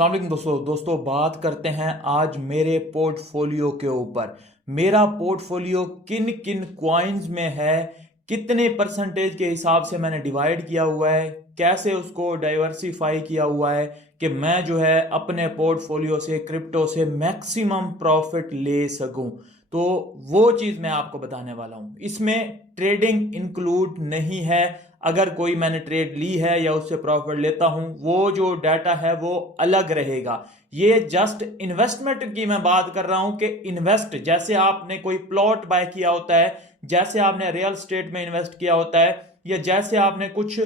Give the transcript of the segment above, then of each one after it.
अस्सलाम वालेकुम दोस्तों बात करते हैं आज मेरे पोर्टफोलियो के ऊपर। मेरा पोर्टफोलियो किन किन कॉइन्स में है, कितने परसेंटेज के हिसाब से मैंने डिवाइड किया हुआ है, कैसे उसको डाइवर्सिफाई किया हुआ है कि मैं जो है अपने पोर्टफोलियो से क्रिप्टो से मैक्सिमम प्रॉफिट ले सकूं। तो वो चीज मैं आपको बताने वाला हूं। इसमें ट्रेडिंग इंक्लूड नहीं है। अगर कोई मैंने ट्रेड ली है या उससे प्रॉफिट लेता हूं, वो जो डाटा है वो अलग रहेगा। ये जस्ट इन्वेस्टमेंट की मैं बात कर रहा हूं कि इन्वेस्ट जैसे आपने कोई प्लॉट बाय किया होता है, जैसे आपने रियल स्टेट में इन्वेस्ट किया होता है, या जैसे आपने कुछ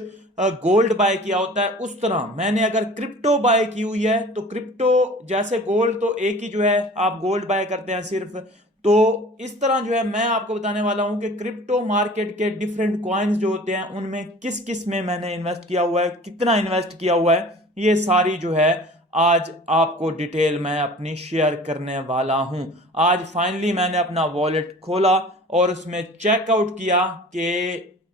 गोल्ड बाय किया होता है, उस तरह मैंने अगर क्रिप्टो बाय की हुई है तो क्रिप्टो जैसे गोल्ड तो एक ही जो है आप गोल्ड बाय करते हैं सिर्फ। तो इस तरह जो है मैं आपको बताने वाला हूं कि क्रिप्टो मार्केट के डिफरेंट कॉइन्स जो होते हैं उनमें किस किस में मैंने इन्वेस्ट किया हुआ है, कितना इन्वेस्ट किया हुआ है, ये सारी जो है आज आपको डिटेल मैं अपनी शेयर करने वाला हूं। आज फाइनली मैंने अपना वॉलेट खोला और उसमें चेकआउट किया कि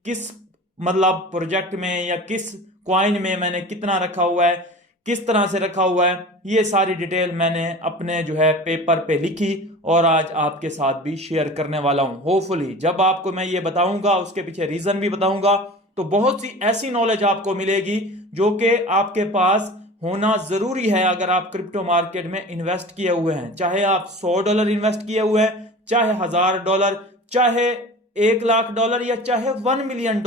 किस मतलब प्रोजेक्ट में या किस कॉइन में मैंने कितना रखा हुआ है, किस तरह से रखा हुआ है। ये सारी डिटेल मैंने अपने जो है पेपर पे लिखी और आज आपके साथ भी शेयर करने वाला हूं। होपफुली जब आपको मैं ये बताऊंगा उसके पीछे रीजन भी बताऊंगा, तो बहुत सी ऐसी नॉलेज आपको मिलेगी जो कि आपके पास होना जरूरी है अगर आप क्रिप्टो मार्केट में इन्वेस्ट किए हुए हैं। चाहे आप $100 इन्वेस्ट किए हुए हैं, चाहे $1000, चाहे $1,00,000 या चाहे $1 मिलियन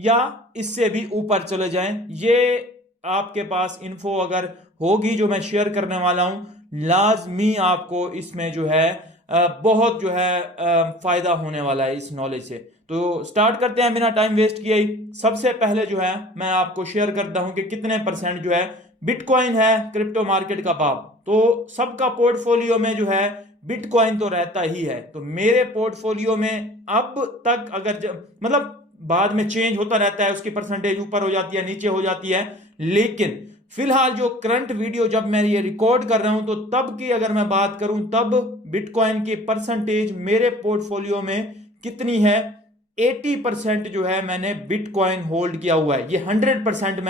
या इससे भी ऊपर चले जाएं, ये आपके पास इन्फो अगर होगी जो मैं शेयर करने वाला हूं, लाजमी आपको इसमें जो है बहुत जो है फायदा होने वाला है इस नॉलेज से। तो स्टार्ट करते हैं बिना टाइम वेस्ट किए ही। सबसे पहले जो है मैं आपको शेयर करता हूं कि कितने परसेंट जो है बिटकॉइन है क्रिप्टो मार्केट का बाप। तो सबका पोर्टफोलियो में जो है बिटकॉइन तो रहता ही है। तो मेरे पोर्टफोलियो में अब तक अगर मतलब बाद में चेंज होता रहता है, उसकी परसेंटेज ऊपर हो जाती है, नीचे हो जाती है, लेकिन फिलहाल जो करंट वीडियो जब मैं ये रिकॉर्ड कर रहा हूं तो तब की अगर मैं बात करूं तब बिटकॉइन की परसेंटेज मेरे पोर्टफोलियो में कितनी है, 80% जो है मैंने बिटकॉइन होल्ड किया हुआ है। ये 100%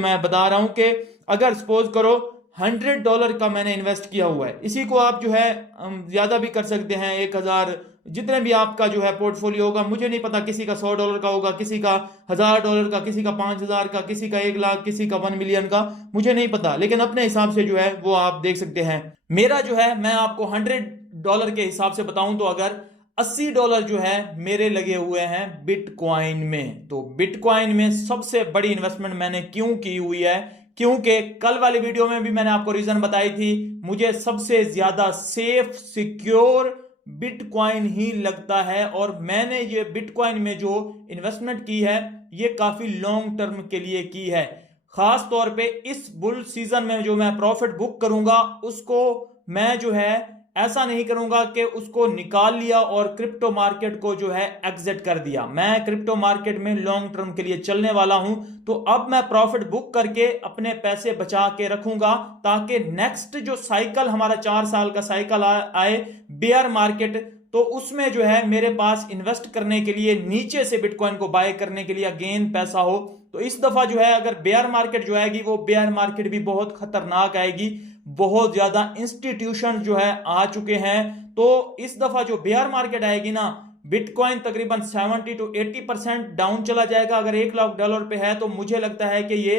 मैं बता रहा हूं कि अगर सपोज करो $100 का मैंने इन्वेस्ट किया हुआ है, इसी को आप जो है ज्यादा भी कर सकते हैं, 1000 जितने भी आपका जो है पोर्टफोलियो होगा। मुझे नहीं पता किसी का $100 का होगा, किसी का $1000 का, किसी का 5000 का, किसी का 1 लाख, किसी का 1 मिलियन का, मुझे नहीं पता, लेकिन अपने हिसाब से जो है वो आप देख सकते हैं। मेरा जो है मैं आपको $100 के हिसाब से बताऊं तो अगर $80 जो है मेरे लगे हुए हैं बिटकॉइन में। तो बिटकॉइन में सबसे बड़ी इन्वेस्टमेंट मैंने क्यों की हुई है, क्योंकि कल वाली वीडियो में भी मैंने आपको रीजन बताई थी, मुझे सबसे ज्यादा सेफ सिक्योर बिटकॉइन ही लगता है। और मैंने ये बिटकॉइन में जो इन्वेस्टमेंट की है ये काफी लॉन्ग टर्म के लिए की है। खास तौर पे इस बुल सीजन में जो मैं प्रॉफिट बुक करूंगा उसको मैं जो है ऐसा नहीं करूंगा कि उसको निकाल लिया और क्रिप्टो मार्केट को जो है एग्जिट कर दिया। मैं क्रिप्टो मार्केट में लॉन्ग टर्म के लिए चलने वाला हूं। तो अब मैं प्रॉफिट बुक करके अपने पैसे बचा के रखूंगा ताकि नेक्स्ट जो साइकिल हमारा 4 साल का साइकिल आए बेयर मार्केट, तो उसमें जो है मेरे पास इन्वेस्ट करने के लिए, नीचे से बिटकॉइन को बाय करने के लिए अगेन पैसा हो। तो इस दफा जो है अगर बेयर मार्केट जो आएगी वो बेयर मार्केट भी बहुत खतरनाक आएगी, बहुत ज्यादा इंस्टीट्यूशन जो है आ चुके हैं। तो इस दफा जो बेयर मार्केट आएगी ना, बिटकॉइन तकरीबन 70 to 80% डाउन चला जाएगा। अगर $1,00,000 पे है तो मुझे लगता है कि ये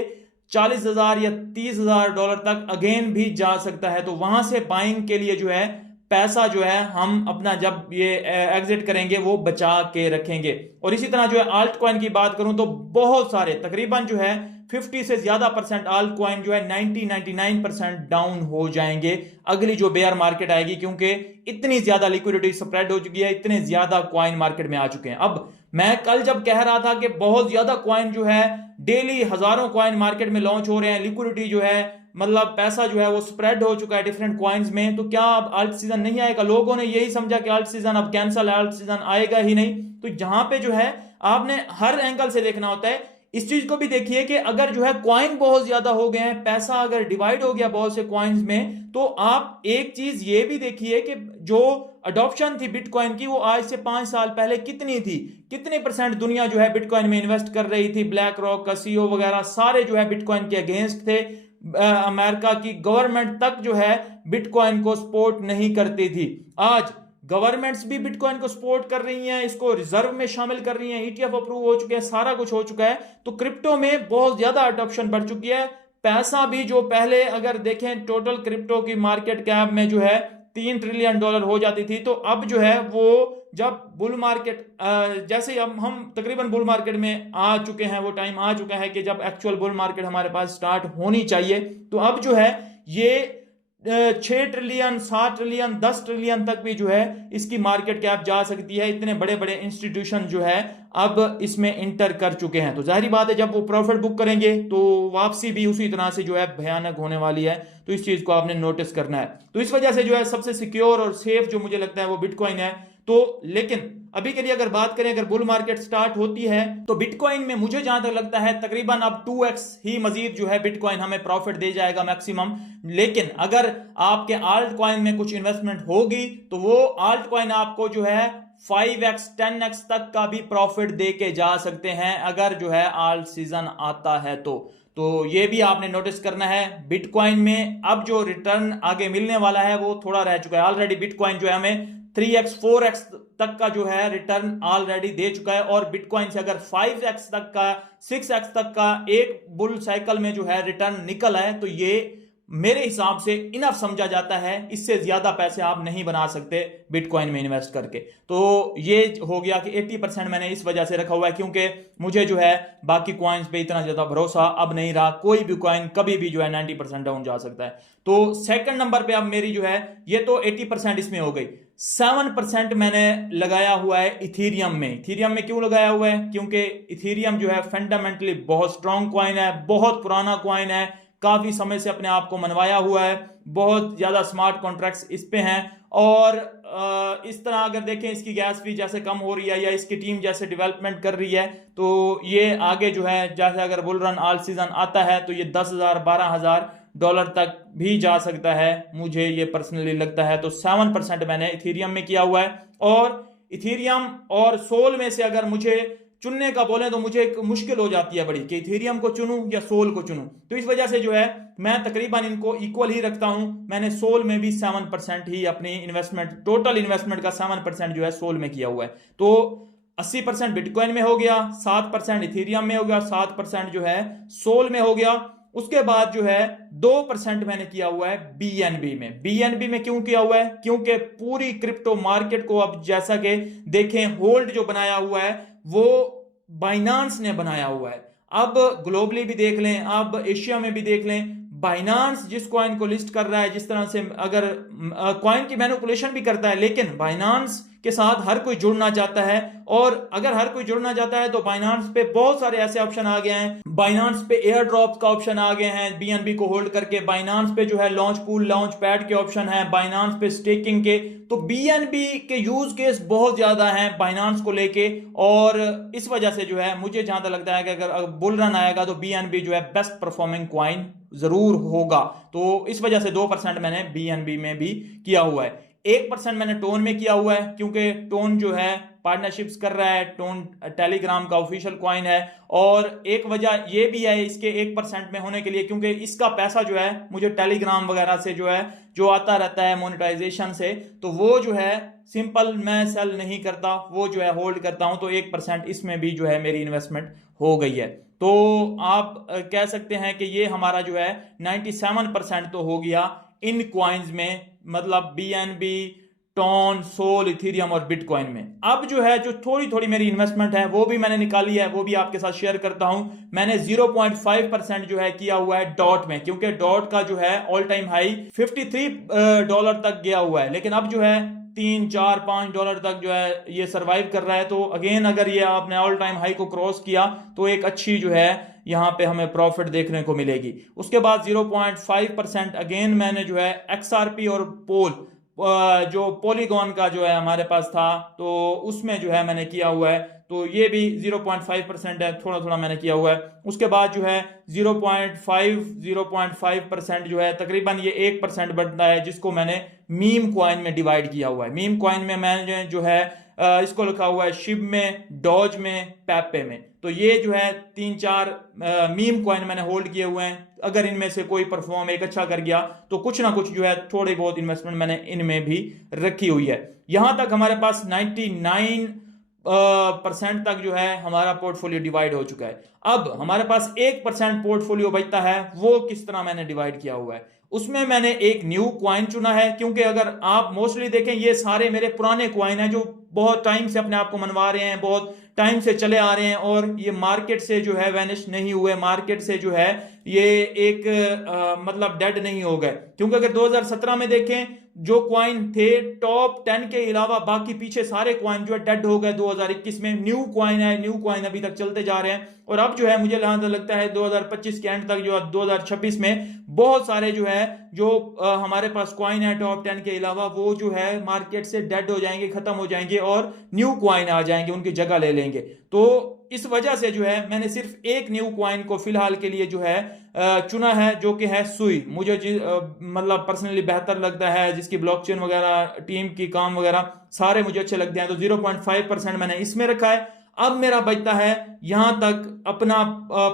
40,000 या $30,000 तक अगेन भी जा सकता है। तो वहां से बाइंग के लिए जो है पैसा जो है हम अपना जब ये एग्जिट करेंगे वो बचा के रखेंगे। और इसी तरह जो है आल्ट कॉइन की बात करूं तो बहुत सारे तकरीबन जो है 50 से ज्यादा परसेंट आल्ट कॉइन जो है 99% डाउन हो जाएंगे अगली जो बेयर मार्केट आएगी, क्योंकि इतनी ज्यादा लिक्विडिटी स्प्रेड हो चुकी है, इतने ज्यादा कॉइन मार्केट में आ चुके हैं। अब मैं कल जब कह रहा था कि बहुत ज्यादा कॉइन जो है डेली हजारों कॉइन मार्केट में लॉन्च हो रहे हैं, लिक्विडिटी जो है मतलब पैसा जो है वो स्प्रेड हो चुका है डिफरेंट कॉइन्स में, तो क्या अब अल्ट सीजन नहीं आएगा? लोगों ने यही समझा कि अल्ट सीजन अब कैंसल है, अल्ट सीजन आएगा ही नहीं। तो जहां पे जो है आपने हर एंगल से देखना होता है। इस चीज को भी देखिए कि अगर जो है कॉइन बहुत ज्यादा हो गए हैं, पैसा अगर डिवाइड हो गया बहुत से कॉइन्स में, तो आप एक चीज ये भी देखिए कि जो अडॉप्शन थी बिटकॉइन की वो आज से 5 साल पहले कितनी थी, कितने परसेंट दुनिया जो है बिटकॉइन में इन्वेस्ट कर रही थी। ब्लैक रॉक का सीईओ वगैरह सारे जो है बिटकॉइन के अगेंस्ट थे। अमेरिका की गवर्नमेंट तक जो है बिटकॉइन को सपोर्ट नहीं करती थी। आज गवर्नमेंट्स भी बिटकॉइन को सपोर्ट कर रही हैं, इसको रिजर्व में शामिल कर रही हैं, ईटीएफ अप्रूव हो चुके हैं, सारा कुछ हो चुका है। तो क्रिप्टो में बहुत ज्यादा अडॉप्शन बढ़ चुकी है। पैसा भी जो पहले अगर देखें टोटल क्रिप्टो की मार्केट कैप में जो है $3 ट्रिलियन हो जाती थी, तो अब जो है वो जब बुल मार्केट जैसे अब हम तकरीबन बुल मार्केट में आ चुके हैं, वो टाइम आ चुका है कि जब एक्चुअल बुल मार्केट हमारे पास स्टार्ट होनी चाहिए, तो अब जो है ये 6 ट्रिलियन 7 ट्रिलियन 10 ट्रिलियन तक भी जो है इसकी मार्केट कैप जा सकती है। इतने बड़े बड़े इंस्टीट्यूशन जो है अब इसमें इंटर कर चुके हैं। तो जाहिर बात है जब वो प्रॉफिट बुक करेंगे तो वापसी भी उसी तरह से जो है भयानक होने वाली है। तो इस चीज को आपने नोटिस करना है। तो इस वजह से जो है सबसे सिक्योर और सेफ जो मुझे लगता है वो बिटकॉइन है। तो लेकिन अभी के लिए अगर बात करें, अगर बुल मार्केट स्टार्ट होती है तो बिटकॉइन में मुझे जहां तक लगता है तकरीबन अब 2x ही मजीद जो है बिटकॉइन हमें प्रॉफिट दे जाएगा मैक्सिमम। लेकिन अगर आपके आल्ट कॉइन में कुछ इन्वेस्टमेंट होगी तो वो आल्ट कॉइन आपको जो है 5x 10x तक का भी प्रॉफिट दे के जा सकते हैं अगर जो है आल्ट सीजन आता है। तो ये भी आपने नोटिस करना है। बिटकॉइन में अब जो रिटर्न आगे मिलने वाला है वो थोड़ा रह चुका है। ऑलरेडी बिटकॉइन जो है हमें 3x 4x तक का जो है रिटर्न ऑलरेडी दे चुका है, और बिटकॉइन से अगर 5x तक का 6x तक का एक बुल साइकिल में जो है रिटर्न निकल आए तो ये मेरे हिसाब से इनफ समझा जाता है। इससे ज्यादा पैसे आप नहीं बना सकते बिटकॉइन में इन्वेस्ट करके। तो ये हो गया कि 80% मैंने इस वजह से रखा हुआ है क्योंकि मुझे जो है बाकी कॉइन्स पे इतना ज्यादा भरोसा अब नहीं रहा। कोई भी कॉइन कभी भी जो है 90% डाउन जा सकता है। तो सेकंड नंबर पे अब मेरी जो है ये तो 80% इसमें हो गई। 7% मैंने लगाया हुआ है इथीरियम में। इथीरियम में क्यों लगाया हुआ है? क्योंकि इथीरियम जो है फंडामेंटली बहुत स्ट्रॉन्ग कॉइन है, बहुत पुराना कॉइन है, काफी समय से अपने आप को मनवाया हुआ है, बहुत ज्यादा स्मार्ट कॉन्ट्रैक्ट्स इस पे हैं। और इस तरह अगर देखें इसकी गैस फी जैसे कम हो रही है या इसकी टीम जैसे डेवलपमेंट कर रही है तो ये आगे जो है जैसे अगर बुल रन ऑल सीजन आता है तो ये $10,000-12,000 तक भी जा सकता है, मुझे ये पर्सनली लगता है। तो 7% मैंने इथीरियम में किया हुआ है। और इथीरियम और सोल में से अगर मुझे चुनने का बोले तो मुझे एक मुश्किल हो जाती है बड़ी कि इथेरियम को चुनूं या सोल को चुनूं। तो इस वजह से जो है मैं तकरीबन इनको इक्वल ही रखता हूं। मैंने सोल में भी 7% ही अपनी इन्वेस्टमेंट, टोटल इन्वेस्टमेंट का 7% जो है सोल में किया हुआ है। तो 80% बिटकॉइन में हो गया, 7% इथेरियम में हो गया, 7% जो है सोल में हो गया। उसके बाद जो है 2% मैंने किया हुआ है बीएनबी में। बीएनबी में क्यों किया हुआ है? क्योंकि पूरी क्रिप्टो मार्केट को अब जैसा कि देखें होल्ड जो बनाया हुआ है वो बाइनांस ने बनाया हुआ है। अब ग्लोबली भी देख लें, अब एशिया में भी देख लें, बाइनांस जिस कॉइन को लिस्ट कर रहा है, जिस तरह से अगर कॉइन की मैनिपुलेशन भी करता है, लेकिन बाइनांस के साथ हर कोई जुड़ना चाहता है। और अगर हर कोई जुड़ना चाहता है तो बाइनांस पे बहुत सारे ऐसे ऑप्शन आ गए हैं। बाइनांस पे एयर ड्रॉप का ऑप्शन आ गए हैं बीएनबी को होल्ड करके। बाइनांस पे जो है लॉन्च पूल लॉन्च पैड के ऑप्शन है, बाइनांस पे स्टेकिंग के। तो बीएनबी के यूज केस बहुत ज्यादा हैं बाइनांस को लेके। और इस वजह से जो है मुझे जहां तक लगता है कि अगर बुल रन आएगा तो बीएनबी जो है बेस्ट परफॉर्मिंग क्वाइन जरूर होगा। तो इस वजह से 2% मैंने बीएनबी में भी किया हुआ है। 1% मैंने टोन में किया हुआ है क्योंकि टोन जो है पार्टनरशिप्स कर रहा है। टोन टेलीग्राम का ऑफिशियल कॉइन है। और एक वजह ये भी है इसके 1% में होने के लिए क्योंकि इसका पैसा जो है मुझे टेलीग्राम वगैरह से जो है जो आता रहता है मोनेटाइजेशन से, तो वो जो है सिंपल मैं सेल नहीं करता, वो जो है होल्ड करता हूं। तो 1% इसमें भी जो है मेरी इन्वेस्टमेंट हो गई है। तो आप कह सकते हैं कि ये हमारा जो है 97% तो हो गया इन क्वाइंस में, मतलब बीएनबी, टोन, सोल, इथेरियम और बिटकॉइन में। अब जो है जो थोड़ी थोड़ी मेरी इन्वेस्टमेंट है वो भी मैंने निकाली है, वो भी आपके साथ शेयर करता हूं। मैंने 0.5% जो है किया हुआ है डॉट में, क्योंकि डॉट का जो है ऑल टाइम हाई $53 तक गया हुआ है, लेकिन अब जो है $3-4-5 तक जो है ये सरवाइव कर रहा है। तो अगेन अगर ये आपने ऑल टाइम हाई को क्रॉस किया तो एक अच्छी जो है यहां पे हमें प्रॉफिट देखने को मिलेगी। उसके बाद 0.5% अगेन मैंने जो है एक्सआरपी और पोल जो पॉलीगॉन का जो है हमारे पास था तो उसमें जो है मैंने किया हुआ है। तो ये भी 0.5% है, थोड़ा थोड़ा मैंने किया हुआ है। उसके बाद जो है 0.5% जो है तकरीबन ये 1% बनता है जिसको मैंने मीम कॉइन में डिवाइड किया हुआ है। मीम कॉइन में मैंने जो है इसको लिखा हुआ है शिब में, डॉज में, पेपे में। तो ये जो है 3-4 मीम कॉइन मैंने होल्ड किए हुए हैं। अगर इनमें से कोई परफॉर्म एक अच्छा कर गया तो कुछ ना कुछ जो है थोड़ी बहुत इन्वेस्टमेंट मैंने इनमें भी रखी हुई है। यहां तक हमारे पास 99% तक जो है हमारा पोर्टफोलियो डिवाइड हो चुका है। अब हमारे पास 1% पोर्टफोलियो बचता है, वो किस तरह मैंने डिवाइड किया हुआ है। उसमें मैंने एक न्यू क्वाइन चुना है, क्योंकि अगर आप मोस्टली देखें ये सारे मेरे पुराने क्वाइन हैं जो बहुत टाइम से अपने आप को मनवा रहे हैं, बहुत टाइम से चले आ रहे हैं और ये मार्केट से जो है वैनिश नहीं हुए, मार्केट से जो है ये एक मतलब डेड नहीं हो गए। क्योंकि अगर 2017 में देखें जो क्वाइन थे टॉप 10 के अलावा बाकी पीछे सारे क्वाइन जो है डेड हो गए। 2021 में न्यू क्वाइन है, न्यू क्वाइन अभी तक चलते जा रहे हैं और अब जो है मुझे लगता है 2025 के एंड तक जो है 2026 में बहुत सारे जो है जो हमारे पास क्वाइन है टॉप 10 के अलावा वो जो है मार्केट से डेड हो जाएंगे, खत्म हो जाएंगे और न्यू क्वाइन आ जाएंगे, उनकी जगह ले लेंगे। तो इस वजह से जो है मैंने सिर्फ एक न्यू क्वाइन को फिलहाल के लिए जो है चुना है, जो कि है सुई। मुझे मतलब पर्सनली बेहतर लगता है, जिसकी ब्लॉकचेन वगैरह, टीम की काम वगैरह सारे मुझे अच्छे लगते हैं। तो 0.5% मैंने इसमें रखा है। अब मेरा बचता है यहां तक अपना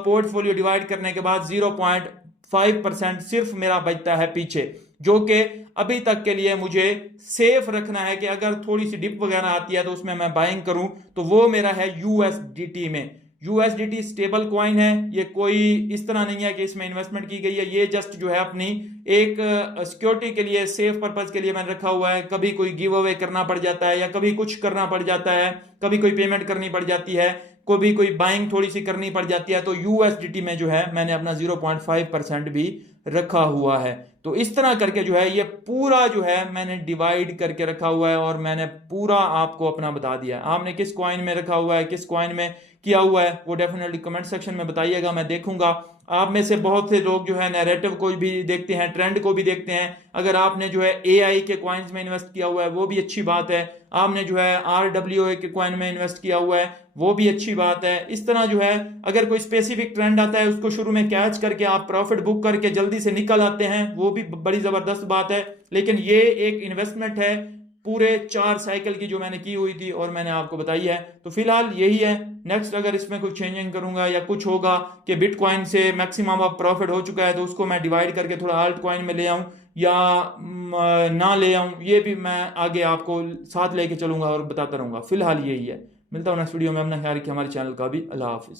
पोर्टफोलियो डिवाइड करने के बाद 0.5% सिर्फ मेरा बचता है पीछे, जो कि अभी तक के लिए मुझे सेफ रखना है कि अगर थोड़ी सी डिप वगैरह आती है तो उसमें मैं बाइंग करूं। तो वो मेरा है यूएसडीटी में। यूएसडीटी स्टेबल कॉइन है, ये कोई इस तरह नहीं है कि इसमें इन्वेस्टमेंट की गई है, ये जस्ट जो है अपनी एक सिक्योरिटी के लिए, सेफ पर्पज के लिए मैंने रखा हुआ है। कभी कोई गिव अवे करना पड़ जाता है या कभी कुछ करना पड़ जाता है, कभी कोई पेमेंट करनी पड़ जाती है, कभी कोई बाइंग थोड़ी सी करनी पड़ जाती है, तो यूएसडीटी में जो है मैंने अपना 0.5% भी रखा हुआ है। तो इस तरह करके जो है ये पूरा जो है मैंने डिवाइड करके रखा हुआ है और मैंने पूरा आपको अपना बता दिया। आपने किस कॉइन में रखा हुआ है, किस कॉइन में किया हुआ है, वो डेफिनेटली कमेंट सेक्शन में बताइएगा, मैं देखूंगा। आप में से बहुत से लोग जो है नैरेटिव को भी देखते हैं, ट्रेंड को भी देखते हैं। अगर आपने जो है एआई के कॉइन्स में इन्वेस्ट किया हुआ है वो भी अच्छी बात है। आपने जो है आरडब्ल्यूए के कॉइन में इन्वेस्ट किया हुआ है वो भी अच्छी बात है। इस तरह जो है अगर कोई स्पेसिफिक ट्रेंड आता है उसको शुरू में कैच करके आप प्रॉफिट बुक करके जल्दी से निकल आते हैं, वो भी बड़ी जबरदस्त बात है। लेकिन ये एक इन्वेस्टमेंट है पूरे 4 साइकिल की जो मैंने की हुई थी और मैंने आपको बताई है। तो फिलहाल यही है। नेक्स्ट अगर इसमें कुछ चेंजिंग करूंगा या कुछ होगा कि बिटकॉइन से मैक्सिमम अब प्रॉफिट हो चुका है तो उसको मैं डिवाइड करके थोड़ा आल्ट कॉइन में ले आऊं या ना ले आऊं, ये भी मैं आगे आपको साथ लेके चलूंगा और बताता रहूंगा। फिलहाल यही है। मिलता हूं नेक्स्ट वीडियो में। अपना ख्याल रखिए, हमारे चैनल का भी। अल्लाह हाफिज।